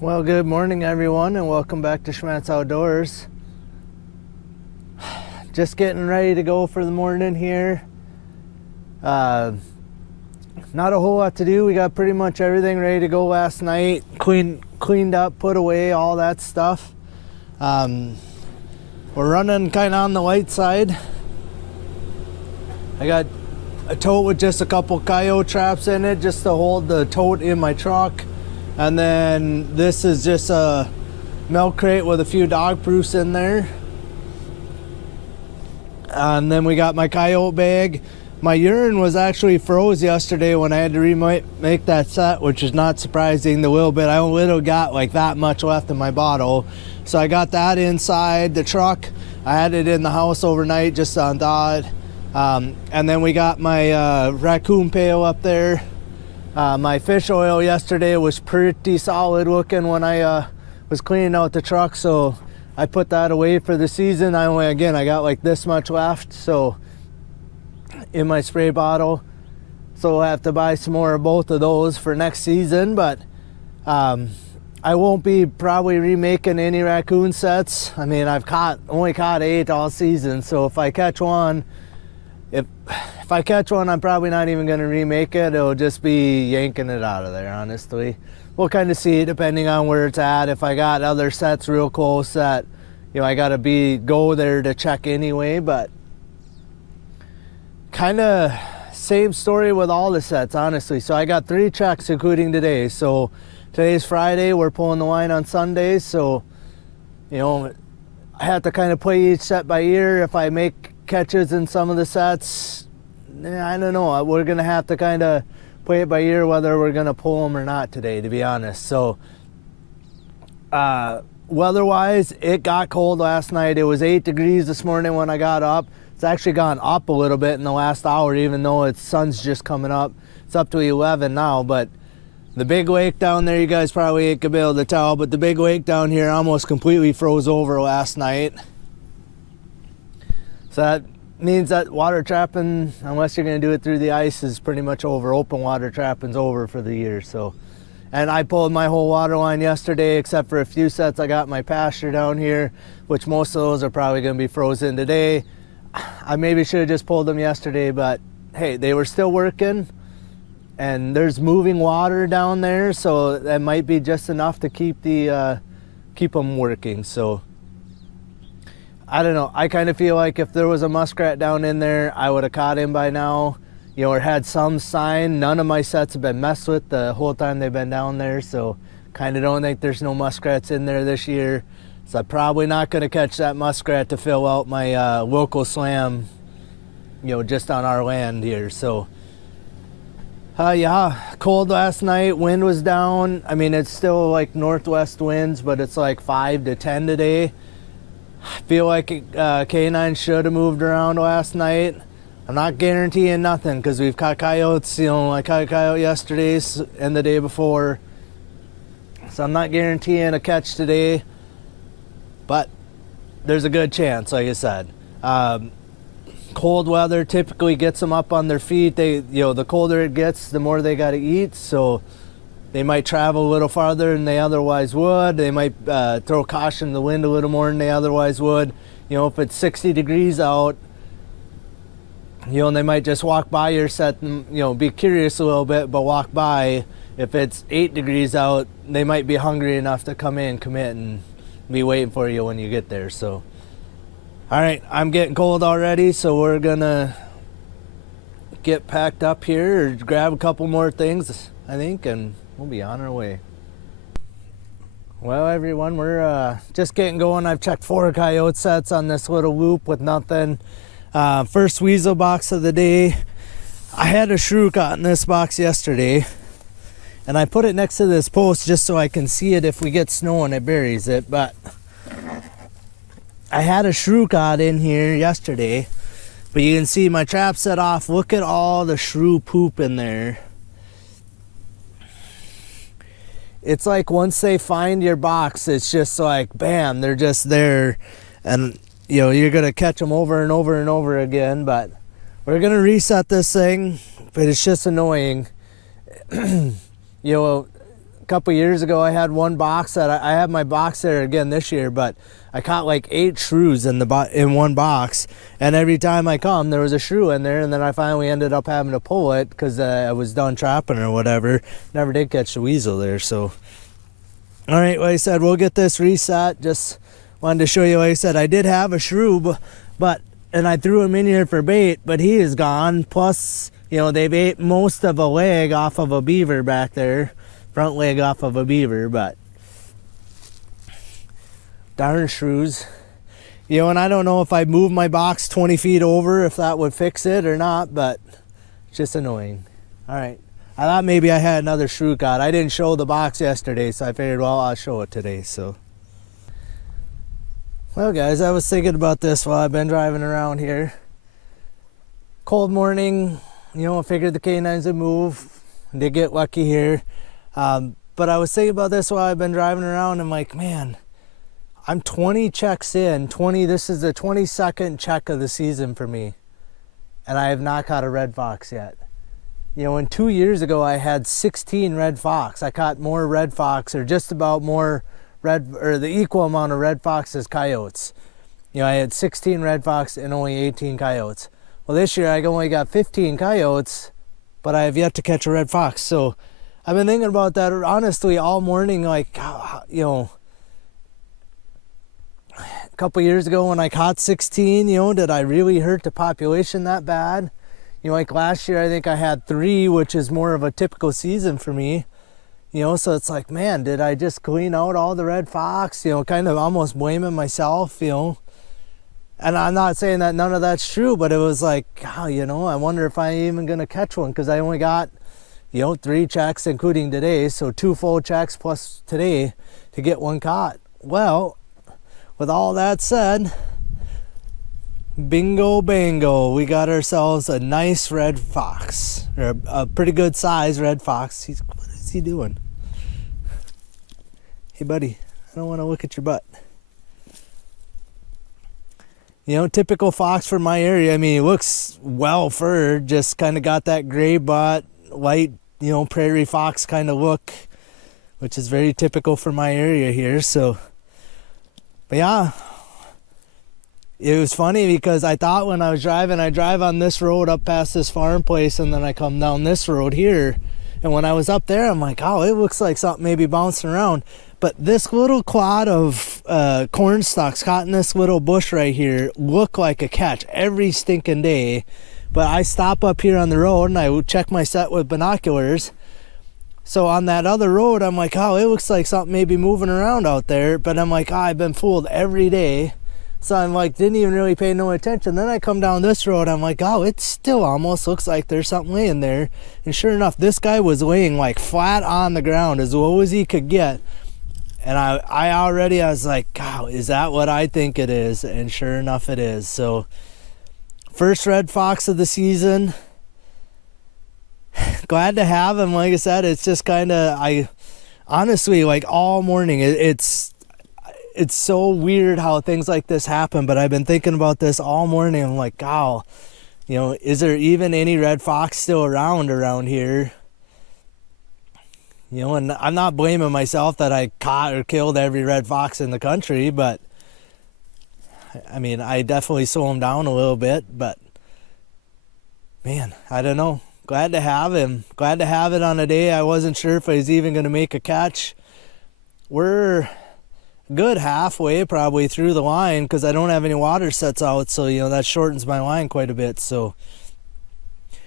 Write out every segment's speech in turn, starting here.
Well, good morning everyone, and welcome back to Schmattz Outdoors. Just getting ready to go for the morning here. Not a whole lot to do. We got pretty much everything ready to go last night. Cleaned up, put away, all that stuff. We're running kind of on the light side. I got a tote with just a couple coyote traps in it just to hold the tote in my truck. And then this is just a milk crate with a few dog proofs in there. And then we got my coyote bag. My urine was actually froze yesterday when I had to remake that set, which is not surprising. The little bit, I only got like that much left in my bottle. So I got that inside the truck. I had it in the house overnight just on thawed. And then we got my raccoon pail up there. My fish oil yesterday was pretty solid looking when I was cleaning out the truck, so I put that away for the season. I got like this much left, so in my spray bottle, so we'll have to buy some more of both of those for next season. But I won't be probably remaking any raccoon sets. I mean, I've only caught 8 all season, so if I catch one, if I catch one, I'm probably not even going to remake it. It'll just be yanking it out of there, honestly. We'll kind of see, depending on where it's at. If I got other sets real close that, I got to go there to check anyway. But kind of same story with all the sets, honestly. So I got 3 checks, including today. So today's Friday. We're pulling the line on Sunday. So, I have to kind of play each set by ear. If I make catches in some of the sets, I don't know. We're going to have to kind of play it by ear whether we're going to pull them or not today, to be honest. So weather-wise, it got cold last night. It was 8 degrees this morning when I got up. It's actually gone up a little bit in the last hour, even though the sun's just coming up. It's up to 11 now, but the big lake down there, you guys probably ain't gonna be able to tell, but the big lake down here almost completely froze over last night. So that means that water trapping, unless you're going to do it through the ice, is pretty much over. Open water trapping's over for the year. So, and I pulled my whole water line yesterday, except for a few sets I got in my pasture down here, which most of those are probably going to be frozen today. I maybe should have just pulled them yesterday, but hey, they were still working, and there's moving water down there, so that might be just enough to keep them working. So I don't know. I kind of feel like if there was a muskrat down in there, I would have caught him by now, or had some sign. None of my sets have been messed with the whole time they've been down there, so kind of don't think there's no muskrats in there this year. So I'm probably not going to catch that muskrat to fill out my local slam, just on our land here. So yeah, cold last night. Wind was down. I mean, it's still like northwest winds, but it's like 5 to 10 today. I feel like canines should have moved around last night. I'm not guaranteeing nothing because we've caught coyotes. I caught a coyote yesterday and the day before. So I'm not guaranteeing a catch today, but there's a good chance, like I said. Cold weather typically gets them up on their feet. The colder it gets, the more they got to eat. So they might travel a little farther than they otherwise would. They might throw caution to the wind a little more than they otherwise would. If it's 60 degrees out, they might just walk by your set and, be curious a little bit, but walk by. If it's 8 degrees out, they might be hungry enough to come in, commit, and be waiting for you when you get there. So, all right, I'm getting cold already, so we're gonna get packed up here, or grab a couple more things, I think, and we'll be on our way. Well, everyone, we're just getting going. I've checked 4 coyote sets on this little loop with nothing. First weasel box of the day. I had a shrew caught in this box yesterday, and I put it next to this post just so I can see it if we get snow and it buries it. But I had a shrew caught in here yesterday, but you can see my trap set off. Look at all the shrew poop in there. it's like once they find your box, it's just like, bam, they're just there. And, you know, you're going to catch them over and over and over again. But we're going to reset this thing, but it's just annoying. You know, a couple years ago, I had one box that I have my box there again this year, but I caught like 8 shrews in one box, and every time I come, there was a shrew in there, and then I finally ended up having to pull it because I was done trapping or whatever. Never did catch the weasel there, so. All right, like I said, we'll get this reset. Just wanted to show you, like I said, I did have a shrew, and I threw him in here for bait, but he is gone. Plus, you know, they've ate most of a leg off of a beaver back there, front leg off of a beaver, but darn shrews. You know, and I don't know if I moved my box 20 feet over, if that would fix it or not, but it's just annoying. All right. I thought maybe I had another shrew caught. I didn't show the box yesterday, so I figured, well, I'll show it today, so. Well, guys, I was thinking about this while I've been driving around here. Cold morning, you know, I figured the canines would move. Did get lucky here. But I was thinking about this while I've been driving around. I'm like, man, I'm 20 checks in. This is the 22nd check of the season for me. And I have not caught a red fox yet. You know, and 2 years ago, I had 16 red fox. I caught more red fox, or just about more the equal amount of red fox as coyotes. You know, I had 16 red fox and only 18 coyotes. Well, this year I only got 15 coyotes, but I have yet to catch a red fox. So I've been thinking about that honestly all morning. Like, you know, a couple years ago when I caught 16, you know, did I really hurt the population that bad? You know, like last year I think I had 3, which is more of a typical season for me. You know, so it's like, man, did I just clean out all the red fox? You know, kind of almost blaming myself, you know. And I'm not saying that none of that's true, but it was like, oh, you know, I wonder if I'm even going to catch one, because I only got, you know, 3 checks, including today. So 2 full checks plus today to get one caught. Well, with all that said, bingo bango, we got ourselves a nice red fox, or a pretty good size red fox. What is he doing? Hey buddy, I don't want to look at your butt. You know, typical fox for my area. I mean, he looks well furred, just kind of got that gray butt, light, you know, prairie fox kind of look, which is very typical for my area here. So, but yeah, it was funny because I thought when I was driving, I drive on this road up past this farm place, and then I come down this road here. And when I was up there, I'm like, oh, it looks like something maybe bouncing around. But this little clod of corn stalks caught in this little bush right here look like a catch every stinking day. But I stop up here on the road and I check my set with binoculars. So on that other road, I'm like, oh, it looks like something maybe moving around out there. But I'm like, oh, I've been fooled every day. So I'm like, didn't even really pay no attention. Then I come down this road, I'm like, oh, it still almost looks like there's something laying there. And sure enough, this guy was laying like flat on the ground, as low as he could get. And I was like, God, is that what I think it is? And sure enough, it is. So first red fox of the season. Glad to have him. Like I said, it's just kind of, honestly, like all morning, it's so weird how things like this happen, but I've been thinking about this all morning. I'm like, wow, you know, is there even any red fox still around here? You know, and I'm not blaming myself that I caught or killed every red fox in the country, but I mean, I definitely slow him down a little bit, but man, I don't know. Glad to have him. Glad to have it on a day I wasn't sure if I was even going to make a catch. We're good halfway probably through the line because I don't have any water sets out, so you know that shortens my line quite a bit. So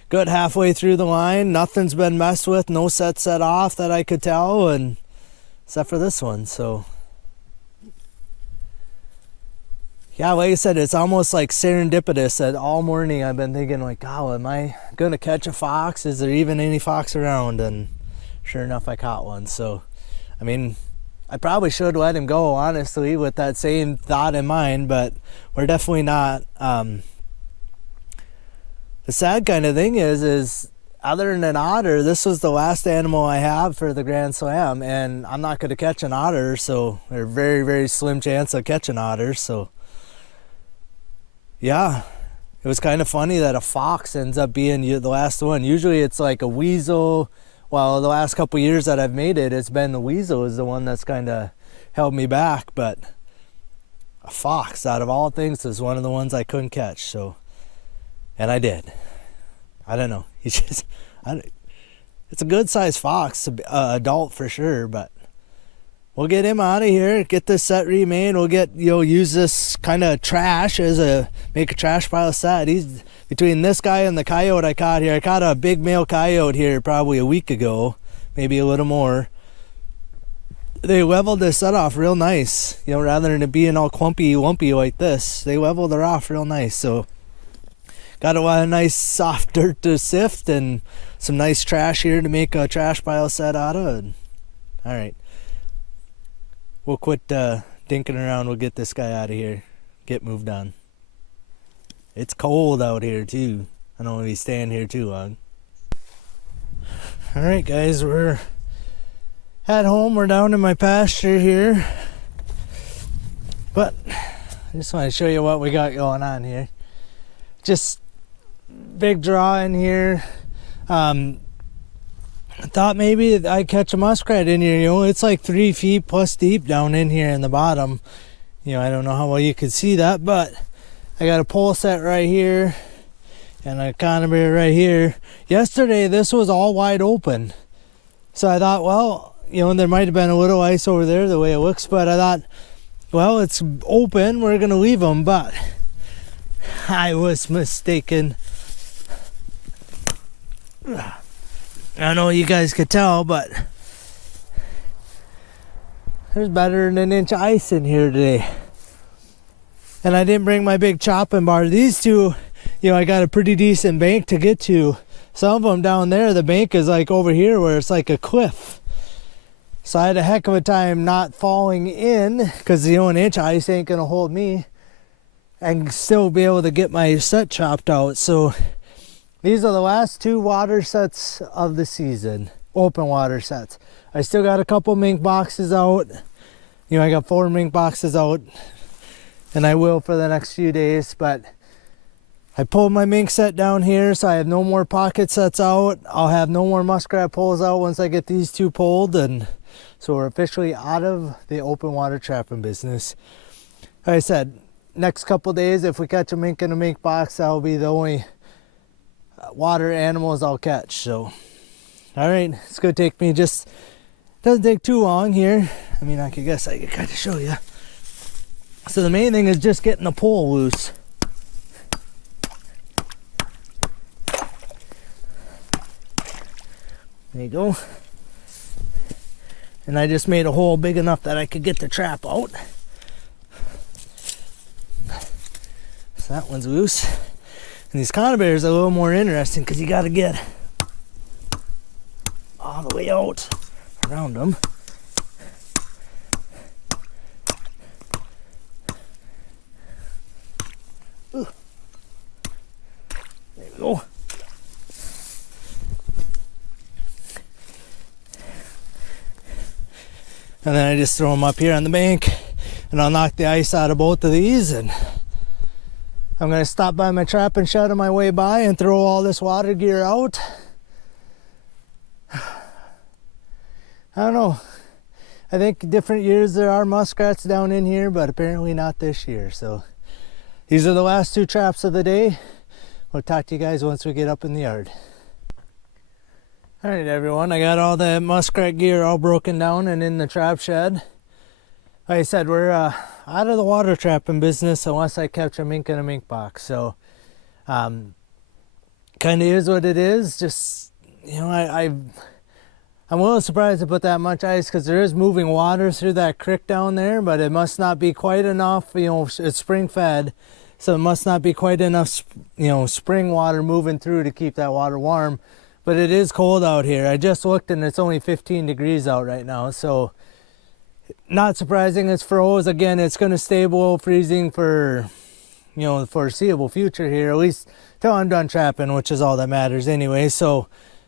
good halfway through the line, nothing's been messed with, no set off that I could tell, and except for this one. So yeah, like I said, it's almost like serendipitous that all morning I've been thinking like, oh, am I gonna catch a fox? Is there even any fox around? And sure enough, I caught one. So I mean, I probably should let him go, honestly, with that same thought in mind, but we're definitely not. The sad kind of thing is other than an otter, this was the last animal I have for the Grand Slam, and I'm not going to catch an otter, so there's a very, very slim chance of catching otters. So yeah, it was kind of funny that a fox ends up being the last one. Usually it's like a weasel. Well, the last couple years that I've made it, it's been the weasel is the one that's kind of held me back, but a fox, out of all things, is one of the ones I couldn't catch. So, and I did. I don't know. It's a good sized fox, adult for sure, but we'll get him out of here, get this set remade. We'll get, use this kind of trash make a trash pile set. He's between this guy and the coyote I caught here. I caught a big male coyote here probably a week ago, maybe a little more. They leveled this set off real nice, rather than it being all clumpy, lumpy like this. They leveled her off real nice, so got a lot of nice soft dirt to sift and some nice trash here to make a trash pile set out of. All right. We'll quit dinking around. We'll get this guy out of here. Get moved on. It's cold out here too. I don't want to be staying here too long. All right, guys, we're at home. We're down in my pasture here. But I just want to show you what we got going on here. Just big draw in here. I thought maybe I'd catch a muskrat in here. It's like 3 feet plus deep down in here in the bottom. I don't know how well you could see that, but I got a pole set right here and a conibear right here. Yesterday this was all wide open, so I thought, well, there might have been a little ice over there the way it looks, but I thought, well, it's open, we're gonna leave them. But I was mistaken. I don't know you guys could tell, but there's better than an inch of ice in here today. And I didn't bring my big chopping bar. These two, I got a pretty decent bank to get to. Some of them down there, the bank is like over here where it's like a cliff. So I had a heck of a time not falling in, because an inch of ice ain't gonna hold me, and still be able to get my set chopped out. So these are the last 2 water sets of the season, open water sets. I still got a couple mink boxes out. I got 4 mink boxes out, and I will for the next few days. But I pulled my mink set down here, so I have no more pocket sets out. I'll have no more muskrat poles out once I get these 2 pulled, and so we're officially out of the open water trapping business. Like I said, next couple days, if we catch a mink in a mink box, that'll be the only water animals I'll catch. So all right, it's gonna take me doesn't take too long here. I mean, I guess I could kind of show you. So the main thing is just getting the pole loose. There you go. And I just made a hole big enough that I could get the trap out. So that one's loose. And these conibears are a little more interesting because you got to get all the way out around them. Ooh. There we go. And then I just throw them up here on the bank, and I'll knock the ice out of both of these. And I'm gonna stop by my trapping shed on my way by and throw all this water gear out. I don't know. I think different years there are muskrats down in here, but apparently not this year. So these are the last 2 traps of the day. We'll talk to you guys once we get up in the yard. All right, everyone, I got all the muskrat gear all broken down and in the trap shed. Like I said, we're out of the water trapping business unless I catch a mink in a mink box. So kind of is what it is. Just, I'm a little surprised to put that much ice, because there is moving water through that creek down there, but it must not be quite enough. It's spring fed, so it must not be quite enough, spring water moving through to keep that water warm. But it is cold out here. I just looked and it's only 15 degrees out right now. So not surprising it's froze. Again, it's going to stay below freezing for, the foreseeable future here, at least till I'm done trapping, which is all that matters anyway. So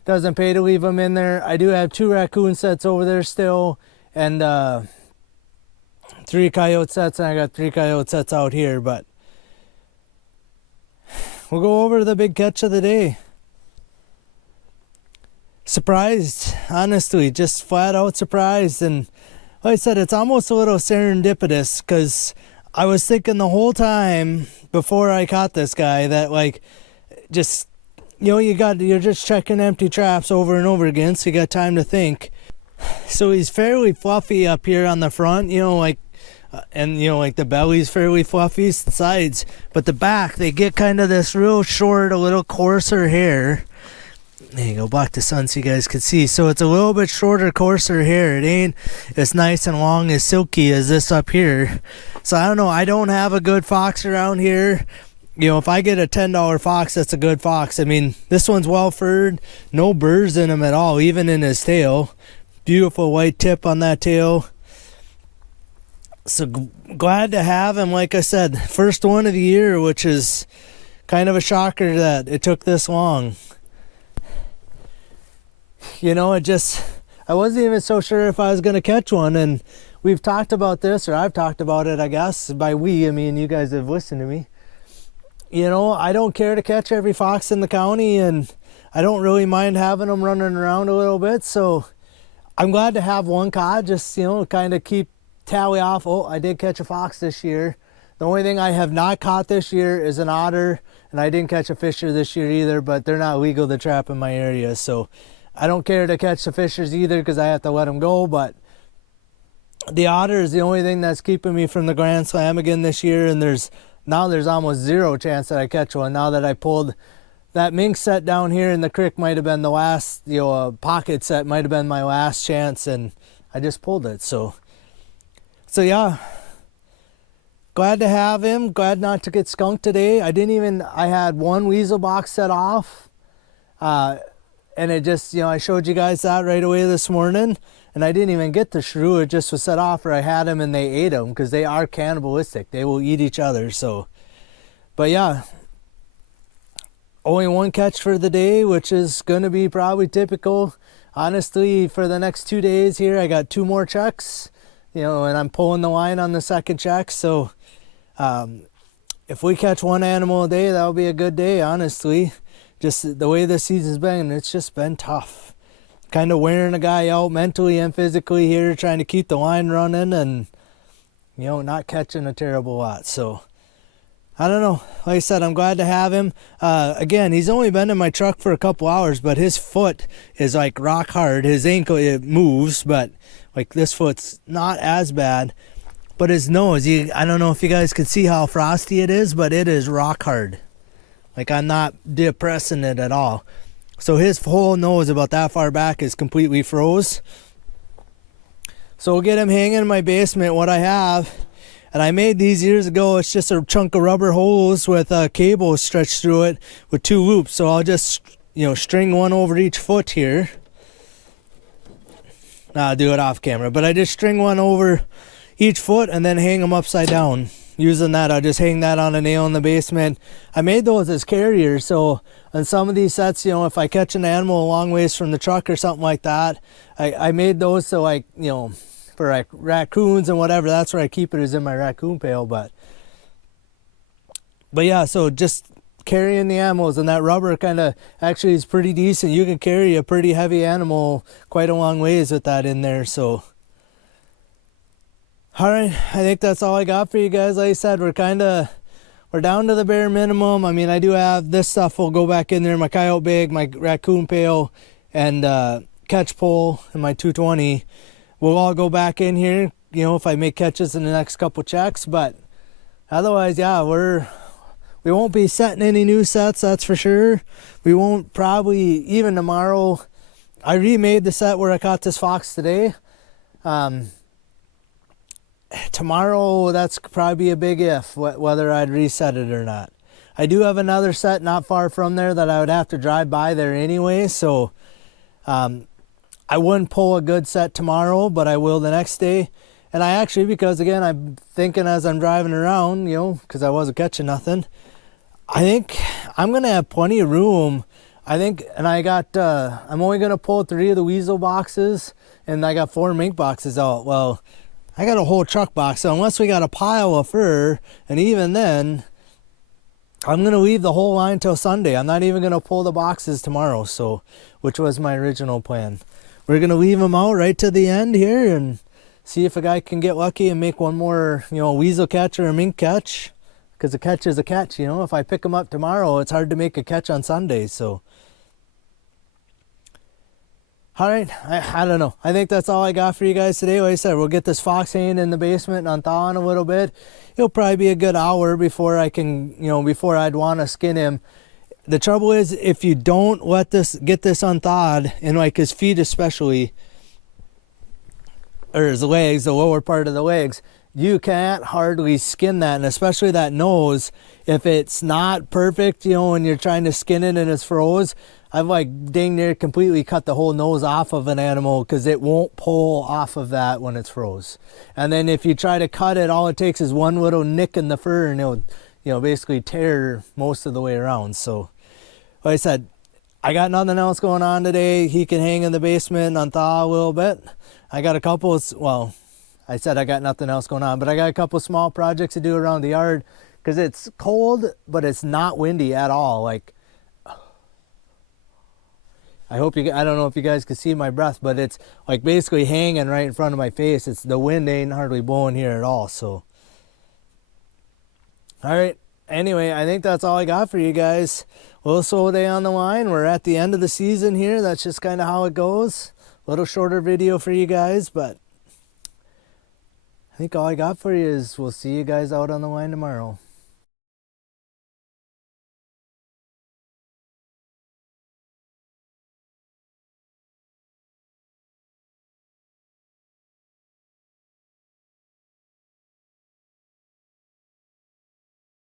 doesn't pay to leave them in there. I do have 2 raccoon sets over there still, and 3 coyote sets, and I got 3 coyote sets out here. But we'll go over the big catch of the day. Surprised, honestly, just flat out surprised. And like I said, it's almost a little serendipitous, because I was thinking the whole time before I caught this guy that, like, just, you know, you're just checking empty traps over and over again, so you got time to think. So he's fairly fluffy up here on the front, you know, like, and you know, like the belly's fairly fluffy, sides, but the back, they get kind of this real short, a little coarser hair. There you go, block the sun so you guys can see. So it's a little bit shorter, coarser hair. It ain't as nice and long, as silky as this up here. So I don't know, I don't have a good fox around here. You know, if I get a $10 fox, that's a good fox. I mean, this one's well furred, no burrs in him at all, even in his tail. Beautiful white tip on that tail. So glad to have him. Like I said, first one of the year, which is kind of a shocker that it took this long. You know, I wasn't even so sure if I was going to catch one, and we've talked about this, or I've talked about it, I guess. By we, I mean you guys have listened to me. You know, I don't care to catch every fox in the county, and I don't really mind having them running around a little bit, so I'm glad to have one caught, just, you know, kind of keep tally off. Oh, I did catch a fox this year. The only thing I have not caught this year is an otter, and I didn't catch a fisher this year either, but they're not legal to trap in my area, so I don't care to catch the fishers either, because I have to let them go. But the otter is the only thing that's keeping me from the Grand Slam again this year, and there's almost zero chance that I catch one. Now that I pulled that mink set down here in the creek, might have been the last, you know, pocket set might have been my last chance, and I just pulled it. So yeah, glad to have him. Glad not to get skunked today. I had one weasel box set off. And it just, you know, I showed you guys that right away this morning, and I didn't even get the shrew. It just was set off, or I had them and they ate them, because they are cannibalistic. They will eat each other. So, but yeah, only one catch for the day, which is going to be probably typical. Honestly, for the next 2 days here, I got 2 more checks, you know, and I'm pulling the line on the second check. So if we catch one animal a day, that'll be a good day, honestly. Just the way this season's been, it's just been tough. Kind of wearing a guy out mentally and physically here, trying to keep the line running and, you know, not catching a terrible lot. So, I don't know. Like I said, I'm glad to have him. Again, he's only been in my truck for a couple hours, but his foot is like rock hard. His ankle, it moves, but like this foot's not as bad. But his nose, I don't know if you guys can see how frosty it is, but it is rock hard. Like, I'm not depressing it at all. So his whole nose about that far back is completely froze. So we'll get him hanging in my basement. What I have, and I made these years ago, it's just a chunk of rubber hose with a cable stretched through it with 2 loops. So I'll just, you know, string one over each foot here. I'll do it off camera, but I just string one over each foot and then hang them upside down. Using that, I'll just hang that on a nail in the basement. I made those as carriers, so on some of these sets, you know, if I catch an animal a long ways from the truck or something like that, I made those so, like, you know, for like raccoons and whatever, that's where I keep it, is in my raccoon pail. But yeah, so just carrying the animals, and that rubber kind of actually is pretty decent. You can carry a pretty heavy animal quite a long ways with that in there. So all right, I think that's all I got for you guys. Like I said, we're down to the bare minimum. I mean, I do have this stuff will go back in there, my coyote bag, my raccoon pail, and catch pole, and my 220 will all go back in here, you know, if I make catches in the next couple checks. But otherwise, yeah, we won't be setting any new sets, that's for sure. We won't probably, even tomorrow. I remade the set where I caught this fox today. Tomorrow, that's probably a big if, whether I'd reset it or not. I do have another set not far from there that I would have to drive by there anyway, so I wouldn't pull a good set tomorrow, but I will the next day. And I actually, because again, I'm thinking as I'm driving around, you know, because I wasn't catching nothing, I think I'm going to have plenty of room. I think, and I got, I'm only going to pull 3 of the Weasel boxes, and I got 4 Mink boxes out. Well, I got a whole truck box, so unless we got a pile of fur, and even then, I'm going to leave the whole line till Sunday. I'm not even going to pull the boxes tomorrow, so, which was my original plan. We're going to leave them out right to the end here and see if a guy can get lucky and make one more, you know, Weasel catch or a Mink catch. Because a catch is a catch, you know. If I pick them up tomorrow, it's hard to make a catch on Sunday, so. All right, I don't know. I think that's all I got for you guys today. Like I said, we'll get this fox hanging in the basement and unthaw in a little bit. It'll probably be a good hour before I can, you know, before I'd want to skin him. The trouble is, if you don't let this, get this unthawed, and like his feet especially, or his legs, the lower part of the legs, you can't hardly skin that, and especially that nose. If it's not perfect, you know, when you're trying to skin it and it's froze, I've like dang near completely cut the whole nose off of an animal because it won't pull off of that when it's froze. And then if you try to cut it, all it takes is one little nick in the fur and it'll, you know, basically tear most of the way around. So like I said, I got nothing else going on today. He can hang in the basement and unthaw a little bit. I got a couple of, well, I said I got nothing else going on, but I got a couple small projects to do around the yard because it's cold, but it's not windy at all. Like, I hope you, I don't know if you guys can see my breath, but it's like basically hanging right in front of my face. It's, the wind ain't hardly blowing here at all, so. All right, anyway, I think that's all I got for you guys. Little slow day on the line. We're at the end of the season here. That's just kind of how it goes. A little shorter video for you guys, but I think all I got for you is we'll see you guys out on the line tomorrow.